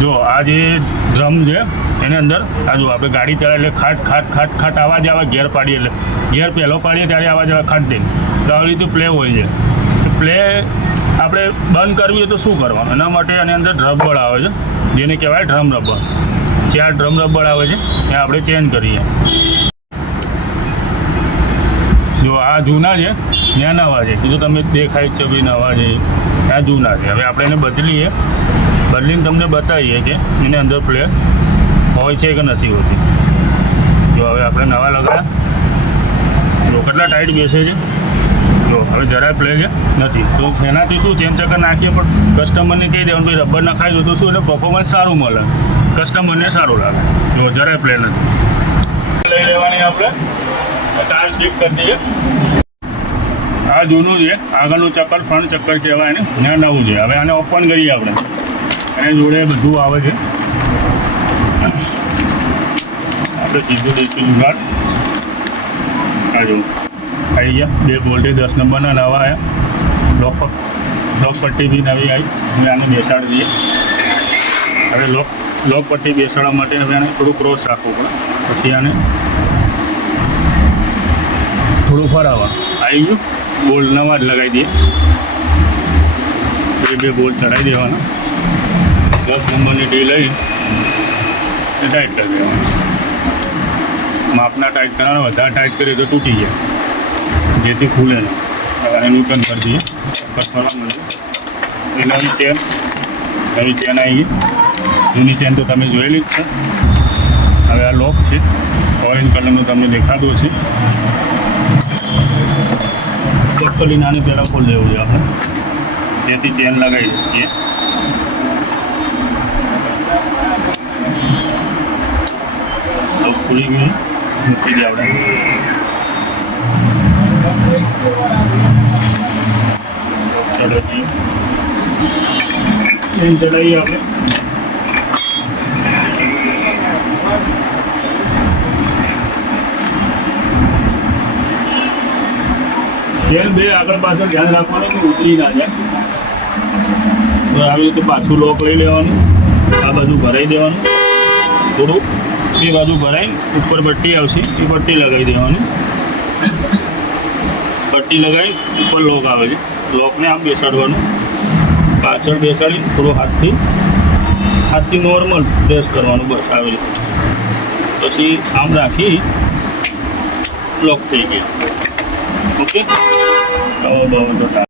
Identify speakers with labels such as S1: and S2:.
S1: જો, આ જે ડ્રમ છે, એની અંદર આ જો આપણે ગાડી ચલાવે એટલે ખાટ ખાટ ખાટ ખાટ અવાજ આવે ગેર પાડીએ એટલે. ગેર પહેલો પાડીએ ત્યારે અવાજ આવે ખાટ દે તો આવી રીતે પ્લે હોય છે. પ્લે આપણે બંધ કરવી હોય તો શું કરવાનું? એના માટે એની અંદર રબર આવે છે, જેને કહેવાય ડ્રમ રબર. ચાર ડ્રમ રબર આવે છે, એ આપણે ચેન્જ કરીએ. જો, આ જૂના છે ત્યાં નવા છે. કીધું તમે દેખાય છે, ભાઈ, નવા છે. આ જૂના છે. હવે આપણે એને બદલીએ. બદલીને તમને બતાવીએ કે એની અંદર પ્લેયર હોય છે કે નથી હોતી. જો હવે આપણે નવા લગાવ્યા જો કેટલા ટાઈટ બેસે છે. જો હવે જરાય પ્લે છે નથી. તો એનાથી શું? ચેન ચક્કર નાખીએ પણ કસ્ટમરને કહી દેવાનું, ભાઈ રબર નખાઈ દો તો શું? એટલે પર્ફોમન્સ સારું મળે. કસ્ટમરને સારું લાગે. જો જરાય પ્લે નથી. લઈ લેવાની આપણે. સ્લીપ કરી દઈએ. આ જૂનું છે. આગળનું ચક્કર ફ્રન્ટ ચક્કર કહેવાય ને નવું છે. હવે આને ઓપન કરીએ આપણે. એની જોડે બધું આવે છે. આપણે સીધું દઈશું જુગાડ. આ જો આવી ગયા. બે બોલ્ટે દસ નંબરના નવા આવ્યા લોક લોક પટ્ટી બી નવી આવી. અમે આને બેસાડી દઈએ. હવે લોક લોક પટ્ટી બેસાડવા માટે હવે આને થોડું ક્રોસ રાખવું પડે. પછી આને થોડું ફરાવવા આવી ગયું. બોલ્ટ નવા જ લગાવી દઈએ. બે બે બોલ્ટ ચડાવી દેવાના. દસ નંબરની ડી લઈ એ ટાઈટ કરી દેવાના માપના ટાઈટ કરવાના વધારે ટાઈટ કરીએ તો તૂટી જાય જેથી ખુલે નહીં હવે આને ન્યૂટન કરી દઈએ બસ ફરવા મળે એ નવી ચેન નવી ચેન આવી ગઈ જૂની ચેન તો તમે જોયેલી જ છે હવે આ લોક છે ઓરેન્જ કલરનું તમને દેખાતું હશે ચોક્કલી નાની પહેલાં ખોલી દેવું છે આપણે જેથી ચેન લગાવી શકીએ તો ખુલી ગયું મૂકી દઈએ આપણે ચલો જી ચેન ચડાવીએ આપણે ચેન બે આગળ પાછળ ધ્યાન રાખવાનું કે ઉતરી ના જાય તો આવી રીતે પાછું લોક લઈ લેવાનું આ બાજુ ભરાઈ દેવાનું થોડું એ બાજુ ભરાય ઉપર પટ્ટી આવશે, એ પટ્ટી લગાવી દેવાનું. પટ્ટી લગાવી, ઉપર લોક આવે છે. લોકને આમ બેસાડવાનું. પાછળ બેસાડી, થોડું હાથથી હાથથી નોર્મલ પ્રેસ કરવાનું બસ, આવી રીતે. પછી આમ રાખી, લોક થઈ ગયા. ઓકે? બહુ બહુ